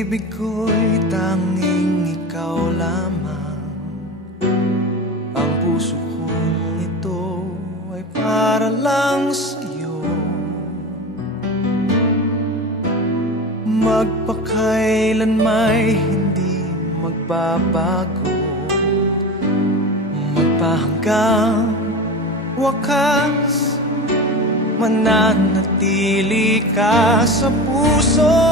pag-ibig ko'y tanging ikaw lamang. Ang puso kong ito ay para lang sa'yo. Magpakailan may hindi magbabago, magpahanggang wakas, mananatili ka sa puso.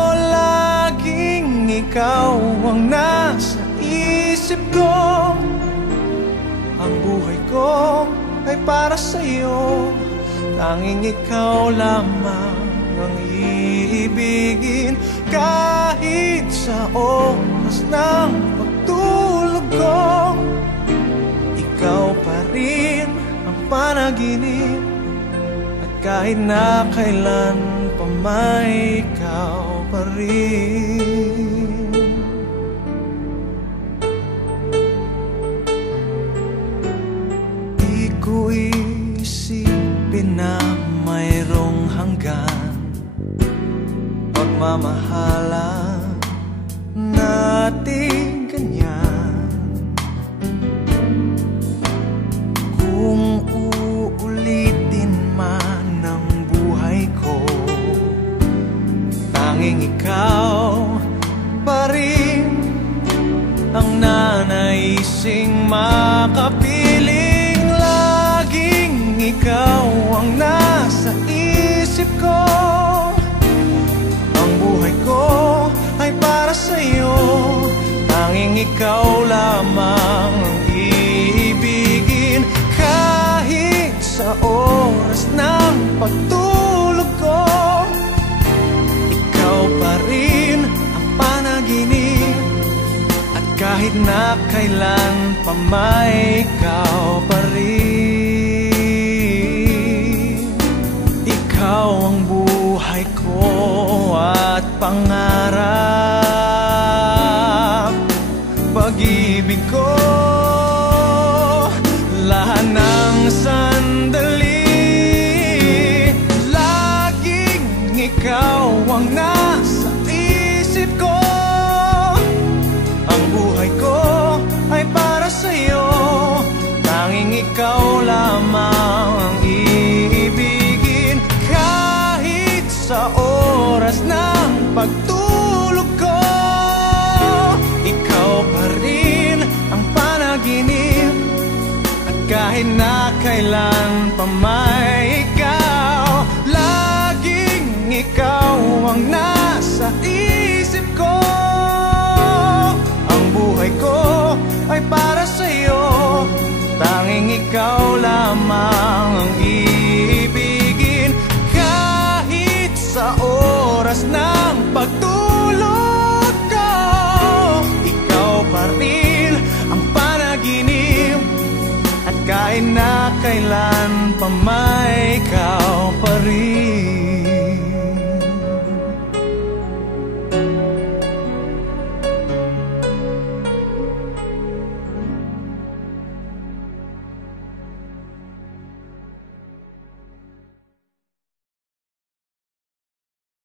Laging ikaw ang nasa isip ko. Ang buhay ko ay para sa'yo. Tanging ikaw lamang ang iibigin. Kahit sa oras ng pagtulog ko, ikaw pa rin ang panaginip. At kahit na kailan pa may ikaw pa rin. Di ko isipin na mayroong hanggan pagmamahalan natin ganyan. Kung uulitin man ang buhay ko, tanging ikaw pa rin ang nanaising makapiling. Laging ikaw ang nasa isip ko. Ang buhay ko ay para sa'yo. Tanging ikaw lamang ang iibigin. Kahit sa oras ng pagtulog ko, ikaw pa rin ang panaginip. At kahit na kailan pa may ikaw pa rin. Ikaw ang buhay ko at pangarap, pag-ibig ko, lahat ng sandali. Laging ikaw ang nasa isip ko. Ang buhay ko ay para sa'yo. Tanging ikaw lamang ang iibigin. Kahit sa oras ng pagtulog ko, ikaw pa rin ang panaginip. At kahit na kailan pa may ikaw, laging ikaw ang nasa isip ko. Ang buhay ko ay para sa'yo. Tanging ikaw lamang ang iibigin. Kahit sa oras na